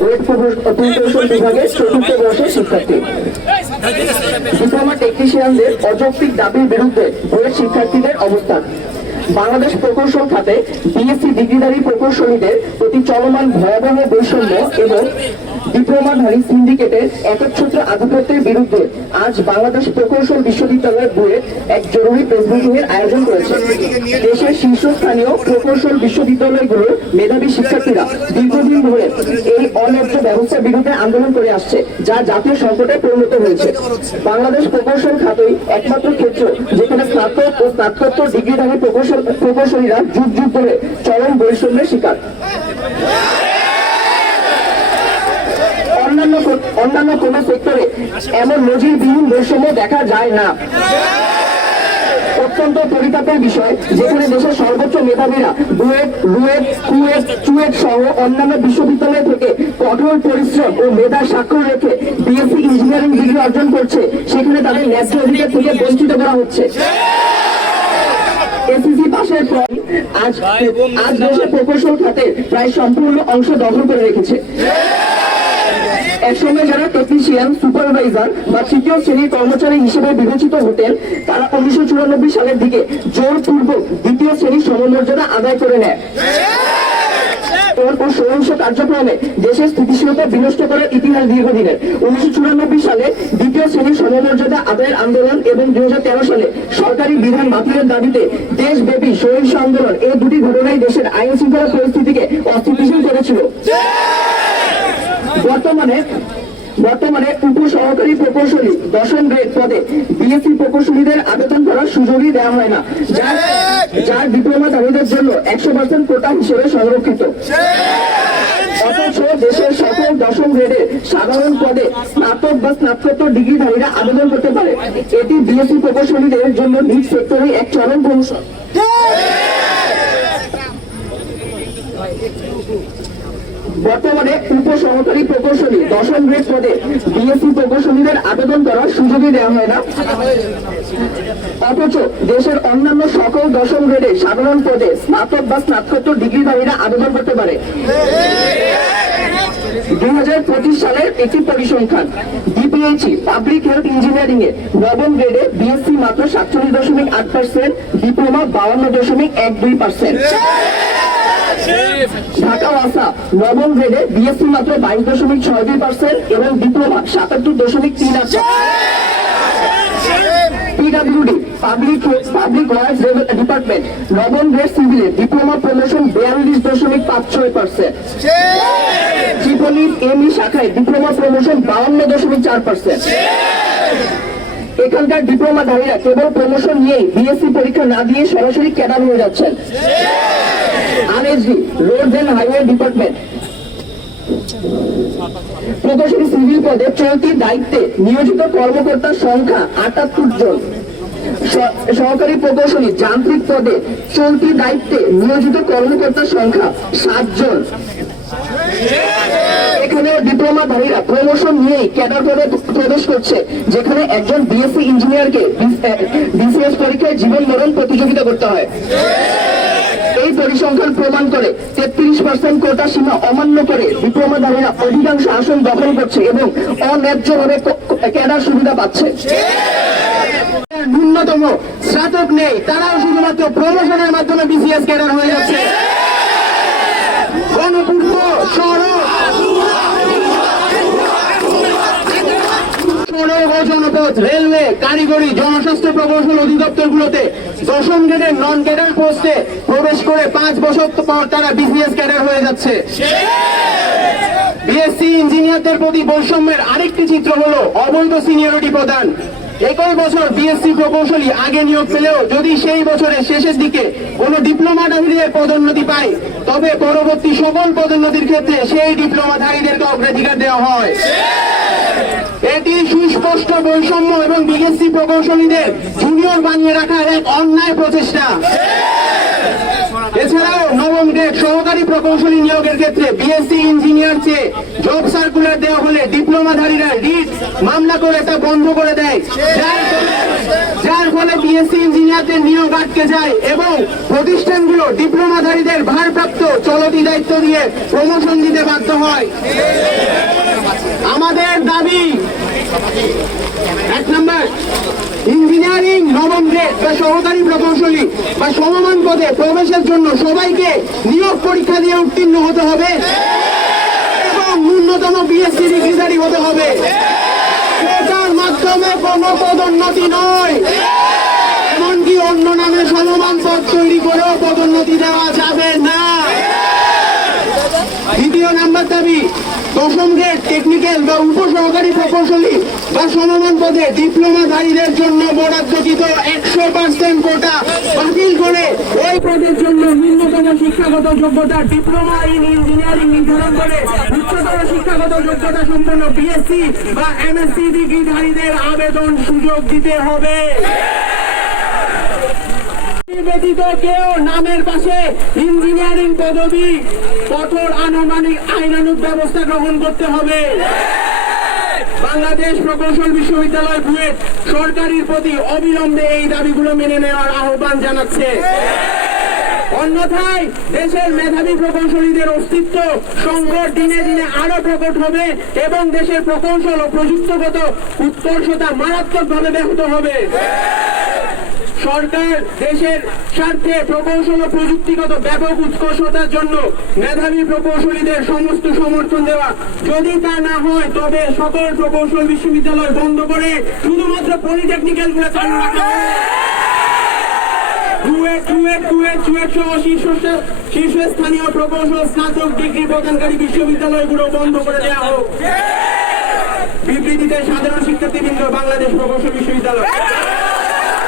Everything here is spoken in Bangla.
বর্ষের অযৌক্তিক দাবির বিরুদ্ধে শিক্ষার্থীদের অবস্থান। বাংলাদেশ প্রকৌশল খাতে বিএসসি ডিগ্রিধারী প্রকৌশলীদের প্রতি চলমান ভয়াবহ বৈষম্য এবং ডিপ্লোমাধারী সিন্ডিকেটের একচ্ছত্র আধিপত্যের বিরুদ্ধে আজ বাংলাদেশ প্রকৌশল বিশ্ববিদ্যালয় বুয়েট এক জরুরি প্রেস ব্রিফিং এর আয়োজন করেছে। দেশের শীর্ষস্থানীয় প্রকৌশল বিশ্ববিদ্যালয়গুলোর মেধাবী শিক্ষার্থীরা দীর্ঘদিন ধরে এই অন্যায্য ব্যবস্থার বিরুদ্ধে আন্দোলন করে আসছে, যা জাতীয় সংকটে পরিণত হয়েছে। বাংলাদেশ প্রকৌশল খাতই একমাত্র ক্ষেত্র যেখানে স্নাতক ও স্নাতকোত্তর ডিগ্রিধারী প্রকৌশল প্রকৌশলীরা যুগ যুগ ধরে চরম বৈষম্যের শিকার। অন্যান্য অন্যান্য কোন সেক্টরে এমন নজিরবিহীন বৈষম্য দেখা যায় না। অত্যন্ত পরিতাপের বিষয় যেখানে দেশের সর্বোচ্চ মেধাবীরা বুয়েট রুয়েট কুয়েট চুয়েট সহ অন্যান্য বিশ্ববিদ্যালয় থেকে কঠোর পরিশ্রম ও মেধার স্বাক্ষর রেখে বিএসসি ইঞ্জিনিয়ারিং ডিগ্রি অর্জন করছে সেখানে তাদের ন্যায্য অধিকার থেকে বঞ্চিত করা হচ্ছে। এসিসি পাশের পর আজ আজ দেশের প্রকৌশল খাতে প্রায় সম্পূর্ণ অংশ দখল করে রেখেছে। একসময় যারা টেকনিশিয়ান সুপারভাইজার বা তৃতীয় শ্রেণির কর্মচারী হিসেবে বিবেচিত হতেন তারা উনিশশো চুরানব্বই সালের দিকে জোরপূর্বক দ্বিতীয় শ্রেণির সমমর্যাদা আদায় করে নেয়। সহিংস কার্যক্রমে দেশের স্থিতিশীলতা বিনষ্ট করার ইতিহাস দীর্ঘদিনের। উনিশশো চুরানব্বই সালে দ্বিতীয় শ্রেণির সমমর্যাদা আদায়ের আন্দোলন এবং দুই হাজার তেরো সালে সরকারি বিধান বাতিলের দাবিতে দেশব্যাপী সহিংস আন্দোলন এই দুটি ঘটনাই দেশের আইন শৃঙ্খলা পরিস্থিতিকে অস্থিতিশীল করেছিল। বর্তমানে বর্তমানে উপ সহকারী প্রকৌশলী দশম গ্রেড পদে বিএসসি প্রকৌশলীদের আবেদন করার সুযোগই দেওয়া হয় না। যার যার ডিপ্লোমাধারীদের জন্য একশো পার্সেন্ট কোটা হিসেবে সংরক্ষিত। অথচ দেশের সকল দশম গ্রেডে সাধারণ পদে স্নাতক বা স্নাতকোত্তর ডিগ্রিধারীরা আবেদন করতে পারে। এটি বিএসসি প্রকৌশলীদের জন্য নিজ সেক্টরে এক চরম কৌশল। বর্তমানে উপ সহকারী প্রকৌশলী দশম গ্রেড পদে বিএসসি প্রকৌশলীদের আবেদন করার সুযোগই দেওয়া হয় না। অথচ দেশের অন্যান্য সকল দশম গ্রেডে সাধারণ পদে স্নাতক বা স্নাতকোত্তর ডিগ্রিধারীরা আবেদন করতে পারে। দুই হাজার পঁচিশ সালের একটি পরিসংখ্যান ডিপিএইচি পাবলিক হেলথ ইঞ্জিনিয়ারিং এ নবম গ্রেডে বিএসসি মাত্র সাতচল্লিশ দশমিক আট পার্সেন্ট ডিপ্লোমা বাউন্ন দশমিক এক দুই পার্সেন্ট ঢাকা ওয়াসা নবম গ্রেডে বিএসসি মাত্র বাইশ দশমিক ছয় দুই পার্সেন্ট এবং ডিপ্লোমা সাতাত্তর দশমিক তিন আট PWD public public works department নবম গ্রেড সিভিলে ডিপ্লোমা প্রমোশন বিয়াল্লিশ দশমিক পাঁচ ছয় পার্সেন্ট ত্রিপলি এমই শাখায় ডিপ্লোমা প্রমোশন বাউন্ন দশমিক চার পার্সেন্ট এখানকার ডিপ্লোমাধারীরা কেবল প্রমোশন নিয়েই বিএসসি পরীক্ষা না দিয়ে সরাসরি ক্যাডার হয়ে যাচ্ছেন। RSD road and highway department. প্রকৌশলী সিভিল পদে দায়িত্বে নিয়োজিত কর্মকর্তার সংখ্যা আটাত্তর জন। সহকারী প্রকৌশলী যান্ত্রিক পদে চলতি দায়িত্বে নিয়োজিত কর্মকর্তার সংখ্যা এখানে ডিপ্লোমাধারীরা প্রমোশন নিয়েই ক্যাডার পদে প্রবেশ করছে, যেখানে একজন বিএসসি ইঞ্জিনিয়ারকে বিসিএস পরীক্ষায় জীবন মরণ প্রতিযোগিতা করতে হয়। এই পরিসংখ্যান প্রমাণ করে তেত্রিশ পার্সেন্ট কোটা সীমা অমান্য করে ডিপ্লোমাধারীরা অধিকাংশ আসন দখল করছে এবং অন্যায্যভাবে ভাবে কেনার সুবিধা পাচ্ছে। ন্যূনতম স্নাতক নেই, তারাও শুধুমাত্র প্রমোশনের মাধ্যমে বিসিএস ক্যাডার হয়ে যাচ্ছে। গণপূর্ব সড়ক। সড়ক বছর ইঞ্জিনিয়ারদের প্রতি বৈষম্যের আরেকটি চিত্র হলো অবৈধ সিনিয়রিটি প্রদান। একই বছর বিএসসি প্রকৌশলী আগে নিয়োগ পেলেও যদি সেই বছরের শেষের দিকে কোনো ডিপ্লোমাধারীদের পদোন্নতি পায়, তবে পরবর্তী সকল পদোন্নতির ক্ষেত্রে সেই ডিপ্লোমাধারীদেরকে অগ্রাধিকার দেওয়া হয়। এটি সুস্পষ্ট বৈষম্য এবং বিএসসি প্রকৌশলীদের জুনিয়র বানিয়ে রাখার এক অন্যায় প্রচেষ্টা। এছাড়াও নবম গ্রেড সহকারী প্রকৌশলী নিয়োগের ক্ষেত্রে বিএসসি ইঞ্জিনিয়ার চেয়ে জব সার্কুলার দেওয়া হলে ডিপ্লোমাধারীরা রিট মামলা করে তা বন্ধ করে দেয়। যার ফলে- বিএসসি ইঞ্জিনিয়ারদের নিয়োগ আটকে যায় এবং প্রতিষ্ঠানগুলো ডিপ্লোমাধারীদের ভারপ্রাপ্ত চলতি দায়িত্ব দিয়ে প্রমোশন দিতে বাধ্য হয়। আমাদের দাবি এক নম্বর ইঞ্জিনিয়ারিং, নবম গ্রেড বা সহকারী প্রকৌশলী, বা সমমান পদে প্রবেশের জন্য সবাইকে নিয়োগ পরীক্ষা দিয়ে উত্তীর্ণ হতে হবে। এবং ন্যূনতম বিএসসি ডিগ্রিধারী হতে হবে। কোটার মাধ্যমে কোনো পদোন্নতি নয়। এমনকি অন্য নামে সমমান পদ তৈরি করেও পদোন্নতি দেওয়া যাবে না। দ্বিতীয় নাম্বার দাবি দশম গ্রেড টেকনিক্যাল বা উপসহকারী প্রকৌশলী বা সমমান পদে ডিপ্লোমাধারীদের জন্য বরাদ্দকৃত একশো পার্সেন্ট কোটা বাতিল করে ওই পদের জন্য নিম্নতম শিক্ষাগত যোগ্যতা ডিপ্লোমা ইন ইঞ্জিনিয়ারিং নির্ধারণ করে উচ্চতর শিক্ষাগত যোগ্যতা সম্পন্ন বিএসসি বা এমএসসি ডিগ্রিধারীদের আবেদন সুযোগ দিতে হবে। ব্যতীত কেউ নামের পাশে ইঞ্জিনিয়ারিং পদবি, কঠোর আনুমানিক আইনানুক ব্যবস্থা গ্রহণ করতে হবে। বাংলাদেশ প্রকৌশল বিশ্ববিদ্যালয় বুয়েট সরকারের প্রতি অবিলম্বে এই দাবিগুলো মেনে নেওয়ার আহ্বান জানাচ্ছে। অন্যথায় দেশের মেধাবী প্রকৌশলীদের অস্তিত্ব সংকট দিনে দিনে আরও প্রকট হবে এবং দেশের প্রকৌশল ও প্রযুক্তিগত উৎকর্ষতা মারাত্মকভাবে ব্যাহত হবে। সরকার দেশের স্বার্থে প্রকৌশল ও প্রযুক্তিগত ব্যাপক উৎকর্ষতার জন্য মেধাবী প্রকৌশলীদের সমস্ত সমর্থন দেওয়া। যদি তা না হয়, তবে সকল প্রকৌশল বিশ্ববিদ্যালয় বন্ধ করে শুধুমাত্র পলিটেকনিক্যালগুলো চালু শীর্ষ, শীর্ষস্থানীয় প্রকৌশল স্নাতক ডিগ্রি প্রদানকারী বিশ্ববিদ্যালয়গুলো বন্ধ করে দেওয়া হোক। বিবৃতিতে সাধারণ শিক্ষার্থীবৃন্দ, বাংলাদেশ প্রকৌশল বিশ্ববিদ্যালয়।